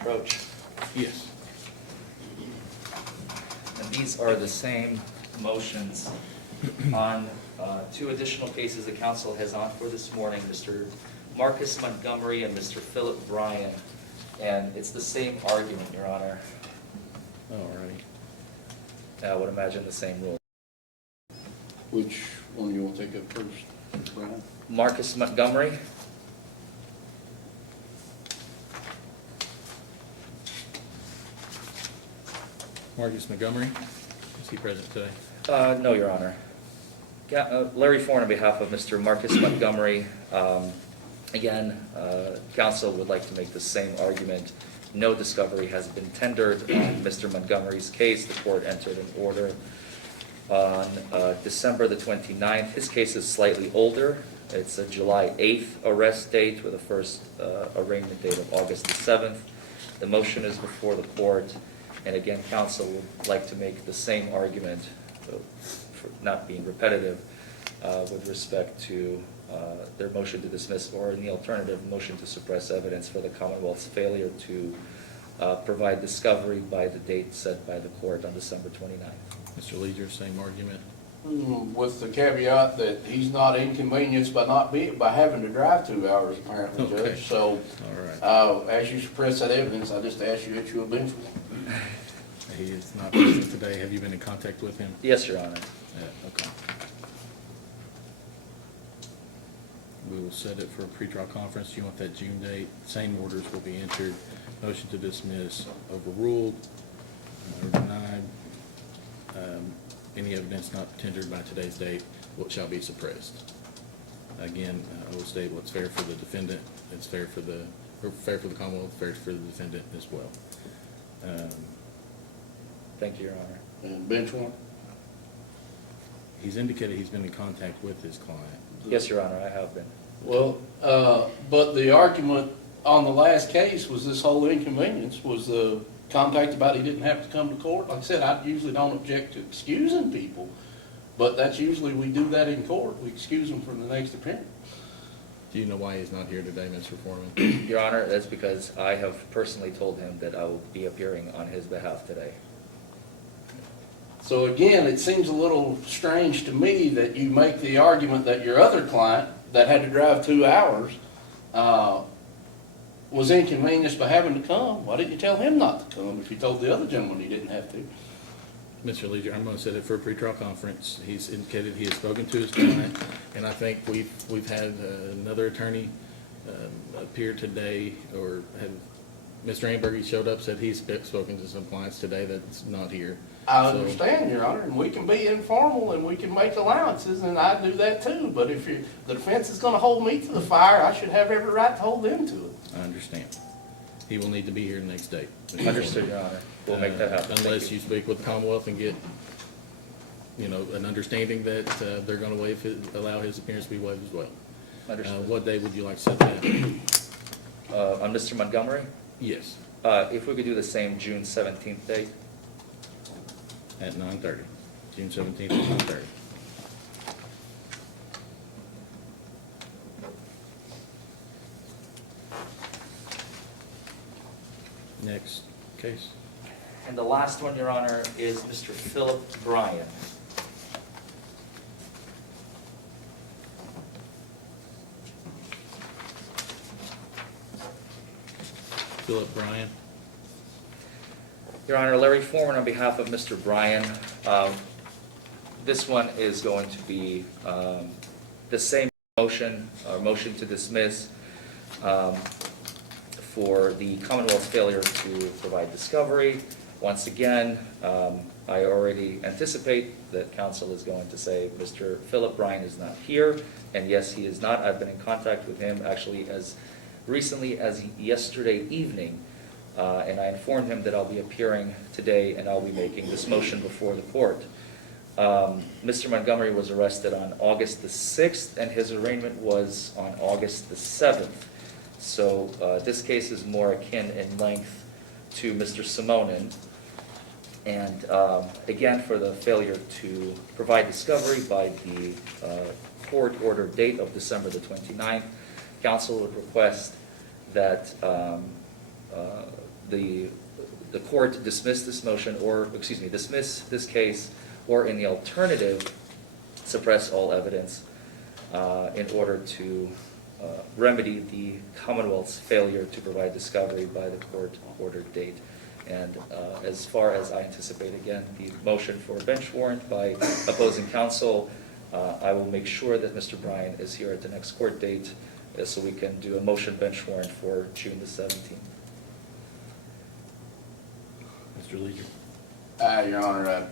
approach. Yes. And these are the same motions on two additional cases the council has on for this morning, Mr. Marcus Montgomery and Mr. Philip Bryan. And it's the same argument, Your Honor. All righty. I would imagine the same rule. Which one you want to take up first, Brian? Marcus Montgomery. Marcus Montgomery, is he present today? No, Your Honor. Larry Foreign on behalf of Mr. Marcus Montgomery. Again, council would like to make the same argument. No discovery has been tendered on Mr. Montgomery's case. The court entered an order on December the 29th. His case is slightly older. It's a July 8th arrest date with a first arraignment date of August the 7th. The motion is before the court. And again, council would like to make the same argument, for not being repetitive, with respect to their motion to dismiss, or in the alternative, motion to suppress evidence for the Commonwealth's failure to provide discovery by the date set by the court on December 29th. Mr. Leisure, same argument? With the caveat that he's not inconvenienced by by having to drive 2 hours apparently, Okay. Judge. So, All right. as you suppress that evidence, I just ask you that you will bench one. He is not present today. Have you been in contact with him? Yes, Your Honor. Yeah, okay. We will set it for a pretrial conference. You want that June date? Same orders will be entered. Motion to dismiss overruled or denied. Any evidence not tendered by today's date shall be suppressed. Again, I will state what's fair for the defendant. It's fair for the Commonwealth, fair for the defendant as well. Thank you, Your Honor. And bench one? He's indicated he's been in contact with his client. Yes, Your Honor, I have been. Well, but the argument on the last case was this whole inconvenience, was the contact about he didn't have to come to court. Like I said, I usually don't object to excusing people, but that's usually, we do that in court. We excuse them from the next appearance. Do you know why he's not here today, Mr. Foreman? Your Honor, that's because I have personally told him that I will be appearing on his behalf today. So again, it seems a little strange to me that you make the argument that your other client that had to drive 2 hours was inconvenienced by having to come. Why didn't you tell him not to come if you told the other gentleman he didn't have to? Mr. Leisure, I'm going to set it for a pretrial conference. He's indicated he has spoken to his client, and I think we've had another attorney appear today, or had Mr. Amberg, he showed up, said he's spoken to some clients today that's not here. I So- understand, Your Honor, and we can be informal and we can make allowances, and I do that too. But if the defense is going to hold me to the fire, I should have every right to hold them to it. I understand. He will need to be here the next day. Understood, Your Honor. We'll make that happen. Thank Unless you speak with the Commonwealth and get, an understanding that they're going to allow his appearance to be waived as well. Understood. What day would you like to set that? On Mr. Montgomery, Yes, if we could do the same June 17th date. at 9:30. June 17th at 9:30. Next case. And the last one, Your Honor, is Mr. Philip Bryan. Philip Bryan. Your Honor, Larry Foreman on behalf of Mr. Bryan. This one is going to be the same motion, motion to dismiss for the Commonwealth's failure to provide discovery. Once again, I already anticipate that counsel is going to say Mr. Philip Bryan is not here, and yes, he is not. I've been in contact with him actually as recently as yesterday evening, and I informed him that I'll be appearing today and I'll be making this motion before the court. Mr. Montgomery was arrested on August the 6th, and his arraignment was on August the 7th. So this case is more akin in length to Mr. Simonin. And again, for the failure to provide discovery by the court-ordered date of December the 29th, counsel would request that the court dismiss this motion, or, excuse me, dismiss this case, or in the alternative, suppress all evidence in order to remedy the Commonwealth's failure to provide discovery by the court-ordered date. And as far as I anticipate, again, the motion for a bench warrant by opposing counsel, I will make sure that Mr. Bryan is here at the next court date so we can do a motion bench warrant for June the 17th. Mr. Leader? Your Honor,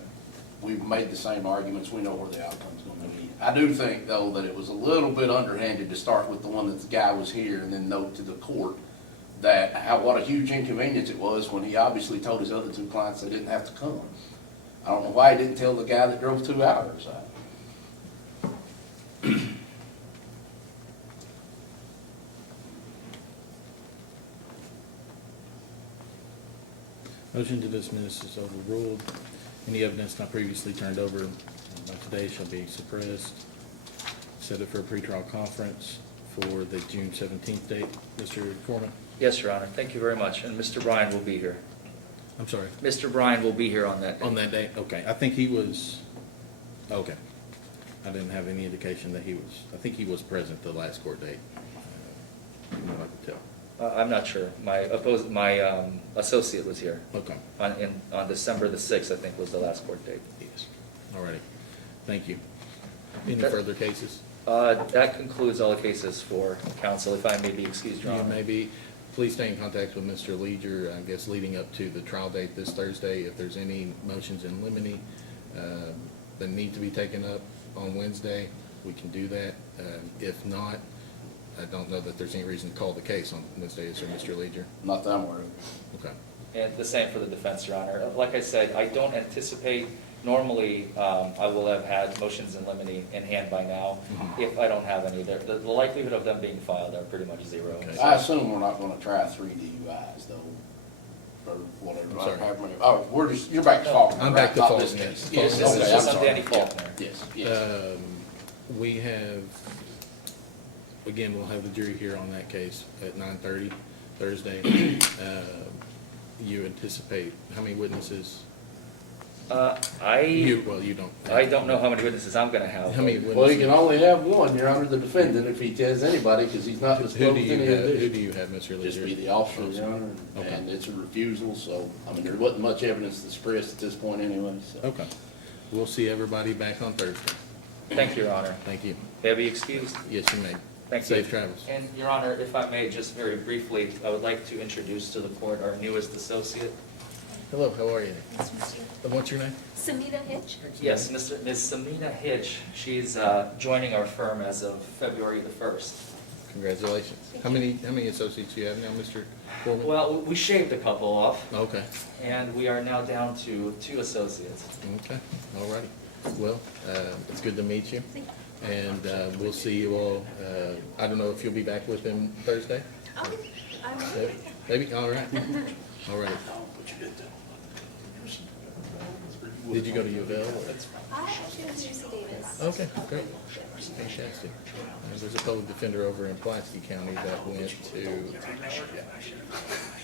we've made the same arguments. We know where the outcome's gonna be. I do think, though, that it was a little bit underhanded to start with the one that the guy was here and then note to the court that what a huge inconvenience it was when he obviously told his other two clients they didn't have to come. I don't know why he didn't tell the guy that drove 2 hours. Motion to dismiss is overruled. Any evidence not previously turned over by today shall be suppressed. Set it for a pretrial conference for the June 17th date. Mr. Foreman? Yes, Your Honor. Thank you very much. And Mr. Bryan will be here. I'm sorry. Mr. Bryan will be here on that day. On that day? Okay. I think he was, okay. I didn't have any indication that he was, I think he was present the last court date. From what I could tell. I'm not sure. My associate was here. Okay. On December the 6th, I think, was the last court date. Yes. All righty. Thank you. Any That- further cases? That concludes all the cases for counsel. If I may be excused, Your You Honor. may be, please stay in contact with Mr. Leader, I guess, leading up to the trial date this Thursday. If there's any motions in limine that need to be taken up on Wednesday, we can do that. If not, I don't know that there's any reason to call the case on Wednesday, is there, Mr. Leader? Not that I'm aware of. Okay. And the same for the defense, Your Honor. Like I said, I don't anticipate, normally, I will have had motions in limine in hand by now. Mhm. If I don't have any, the likelihood of them being filed are pretty much zero. Okay. I assume we're not gonna try 3 DUIs, though, or whatever. I'm sorry. However many- Oh, we're just, you're back to Faulkner, I'm back right? to Not Faulkner, this yes. case. Yes, Yes, this is okay, just I'm on sorry. Danny Faulkner. Yes, yes. We have, again, we'll have the jury here on that case at 9:30 Thursday. You anticipate, how many witnesses? You don't. I don't know how many witnesses I'm gonna have. How many but- witnesses? Well, you can only have one, Your Honor, the defendant, if he tells anybody, because he's not Who disclosed do you any have, of who this. do you have, Mr. Leader? Just be the officer, Your Honor, Okay. and it's a refusal, so, I mean, there wasn't much evidence to suppress at this point anyway, so. Okay. We'll see everybody back on Thursday. Thank you, Your Honor. Thank you. May I be excused? Yes, you may. Thank you. Safe travels. And, Your Honor, if I may, just very briefly, I would like to introduce to the court our newest associate. Hello, how are you? Nice to meet you. And what's your name? Samita Hitch. Yes, Ms. Samina Hitch. She's joining our firm as of February the 1st. Congratulations. How many associates do you have now, Mr. Foreman? Well, we shaved a couple off, Okay, and we are now down to 2 associates. okay, all righty. Well, it's good to meet you, Thank and we'll see you all, I don't know if you'll be back with him Thursday? Okay, I will. Maybe, all right, all right. Did you go to U of L? I actually went to UC Davis. Okay, great, fantastic. There's a public defender over in Pulaski County that went to,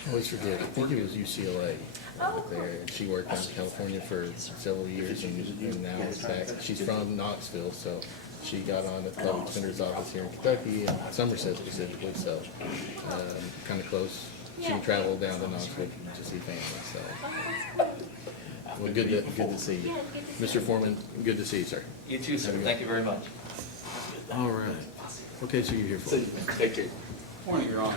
I always forget, I think it was UCLA. Oh, cool. There, she worked in California for several years and now is back. She's from Knoxville, so she got on at the public defender's office here in Kentucky and Somerset specifically, so, kind of close. She can travel down to Knoxville to see family, so. Oh, that's cool. Well, good to see you. Yeah, good to see Mr. Foreman, good to see you, sir. You too, sir. Thank you very much. All right. What case are you here for? Take care. Morning, Your Honor.